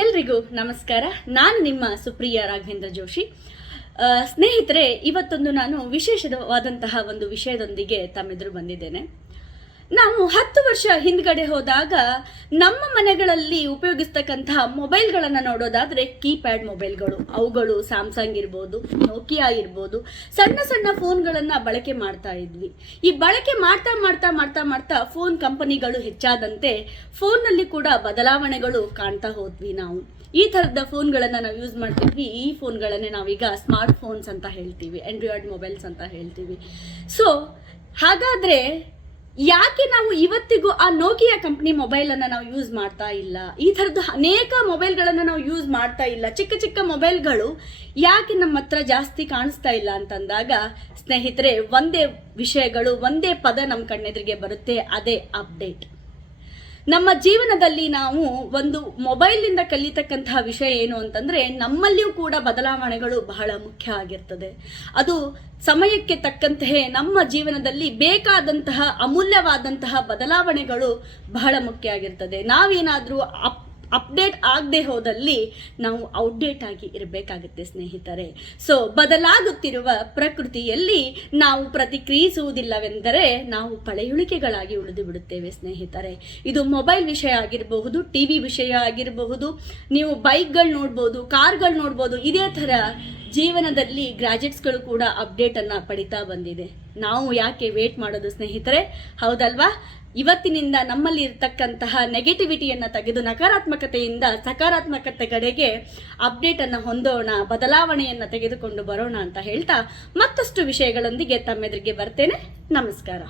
ಎಲ್ರಿಗೂ ನಮಸ್ಕಾರ. ನಾನು ನಿಮ್ಮ ಸುಪ್ರಿಯ ರಾಘವೇಂದ್ರ ಜೋಶಿ. ಸ್ನೇಹಿತರೆ, ಇವತ್ತೊಂದು ನಾನು ವಿಶೇಷವಾದಂತಹ ಒಂದು ವಿಷಯದೊಂದಿಗೆ ತಮ್ಮೆದುರು ಬಂದಿದ್ದೇನೆ. ನಾವು 10 ವರ್ಷ ಹಿಂದ್ಗಡೆ ಹೋದಾಗ ನಮ್ಮ ಮನೆಗಳಲ್ಲಿ ಉಪಯೋಗಿಸ್ತಕ್ಕಂತಹ ಮೊಬೈಲ್ಗಳನ್ನು ನೋಡೋದಾದ್ರೆ ಕೀಪ್ಯಾಡ್ ಮೊಬೈಲ್ಗಳು, ಅವುಗಳು ಸ್ಯಾಮ್ಸಂಗ್ ಇರ್ಬೋದು, ನೋಕಿಯಾ ಇರ್ಬೋದು, ಸಣ್ಣ ಸಣ್ಣ ಫೋನ್ಗಳನ್ನು ಬಳಕೆ ಮಾಡ್ತಾ ಇದ್ವಿ. ಈ ಬಳಕೆ ಮಾಡ್ತಾ ಮಾಡ್ತಾ ಮಾಡ್ತಾ ಮಾಡ್ತಾ ಫೋನ್ ಕಂಪನಿಗಳು ಹೆಚ್ಚಾದಂತೆ ಫೋನ್ನಲ್ಲಿ ಕೂಡ ಬದಲಾವಣೆಗಳು ಕಾಣ್ತಾ ಹೋದ್ವಿ. ನಾವು ಈ ಥರದ ಫೋನ್ಗಳನ್ನು ನಾವು ಯೂಸ್ ಮಾಡ್ತಿದ್ವಿ. ಈ ಫೋನ್ಗಳನ್ನೇ ನಾವೀಗ ಸ್ಮಾರ್ಟ್ ಫೋನ್ಸ್ ಅಂತ ಹೇಳ್ತೀವಿ, ಆಂಡ್ರಾಯ್ಡ್ ಮೊಬೈಲ್ಸ್ ಅಂತ ಹೇಳ್ತೀವಿ. ಸೊ ಹಾಗಾದರೆ ಯಾಕೆ ನಾವು ಇವತ್ತಿಗೂ ಆ ನೋಕಿಯಾ ಕಂಪ್ನಿ ಮೊಬೈಲನ್ನು ನಾವು ಯೂಸ್ ಮಾಡ್ತಾ ಇಲ್ಲ? ಈ ಥರದ್ದು ಅನೇಕ ಮೊಬೈಲ್ಗಳನ್ನು ನಾವು ಯೂಸ್ ಮಾಡ್ತಾ ಇಲ್ಲ. ಚಿಕ್ಕ ಚಿಕ್ಕ ಮೊಬೈಲ್ಗಳು ಯಾಕೆ ನಮ್ಮ ಹತ್ರ ಜಾಸ್ತಿ ಕಾಣಿಸ್ತಾ ಇಲ್ಲ ಅಂತಂದಾಗ, ಸ್ನೇಹಿತರೆ, ಒಂದೇ ವಿಷಯಗಳು, ಒಂದೇ ಪದ ನಮ್ಮ ಕಣ್ಣೆದುರಿಗೆ ಬರುತ್ತೆ, ಅದೇ ಅಪ್ಡೇಟ್. ನಮ್ಮ ಜೀವನದಲ್ಲಿ ನಾವು ಒಂದು ಮೊಬೈಲ್ನಿಂದ ಕಲಿತಕ್ಕಂತಹ ವಿಷಯ ಏನು ಅಂತಂದರೆ, ನಮ್ಮಲ್ಲಿಯೂ ಕೂಡ ಬದಲಾವಣೆಗಳು ಬಹಳ ಮುಖ್ಯ ಆಗಿರ್ತದೆ. ಅದು ಸಮಯಕ್ಕೆ ತಕ್ಕಂತೆ ನಮ್ಮ ಜೀವನದಲ್ಲಿ ಬೇಕಾದಂತಹ ಅಮೂಲ್ಯವಾದಂತಹ ಬದಲಾವಣೆಗಳು ಬಹಳ ಮುಖ್ಯ ಆಗಿರ್ತದೆ. ನಾವೇನಾದರೂ ಅಪ್ಡೇಟ್ ಆಗದೆ ಹೋದಲ್ಲಿ ನಾವು ಔಟ್ಡೇಟ್ ಆಗಿ ಇರಬೇಕಾಗುತ್ತೆ ಸ್ನೇಹಿತರೆ. ಸೊ ಬದಲಾಗುತ್ತಿರುವ ಪ್ರಕೃತಿಯಲ್ಲಿ ನಾವು ಪ್ರತಿಕ್ರಿಯಿಸುವುದಿಲ್ಲವೆಂದರೆ ನಾವು ಪಳೆಯುಳಿಕೆಗಳಾಗಿ ಉಳಿದು ಬಿಡುತ್ತೇವೆ ಸ್ನೇಹಿತರೆ. ಇದು ಮೊಬೈಲ್ ವಿಷಯ ಆಗಿರಬಹುದು, ಟಿವಿ ವಿಷಯ ಆಗಿರಬಹುದು, ನೀವು ಬೈಕ್ಗಳು ನೋಡ್ಬೋದು, ಕಾರ್ಗಳು ನೋಡ್ಬೋದು. ಇದೇ ಥರ ಜೀವನದಲ್ಲಿ ಗ್ಯಾಜೆಟ್ಸ್ಗಳು ಕೂಡ ಅಪ್ಡೇಟನ್ನು ಪಡಿತಾ ಬಂದಿದೆ. ನಾವು ಯಾಕೆ ವೇಟ್ ಮಾಡೋದು ಸ್ನೇಹಿತರೆ, ಹೌದಲ್ವಾ? ಇವತ್ತಿನಿಂದ ನಮ್ಮಲ್ಲಿ ಇರ್ತಕ್ಕಂತಹ ನೆಗೆಟಿವಿಟಿಯನ್ನು ತೆಗೆದು ನಕಾರಾತ್ಮಕತೆಯಿಂದ ಸಕಾರಾತ್ಮಕತೆ ಕಡೆಗೆ ಅಪ್ಡೇಟನ್ನು ಹೊಂದೋಣ, ಬದಲಾವಣೆಯನ್ನು ತೆಗೆದುಕೊಂಡು ಬರೋಣ ಅಂತ ಹೇಳ್ತಾ ಮತ್ತಷ್ಟು ವಿಷಯಗಳೊಂದಿಗೆ ತಮ್ಮೆದುರಿಗೆ ಬರ್ತೇನೆ. ನಮಸ್ಕಾರ.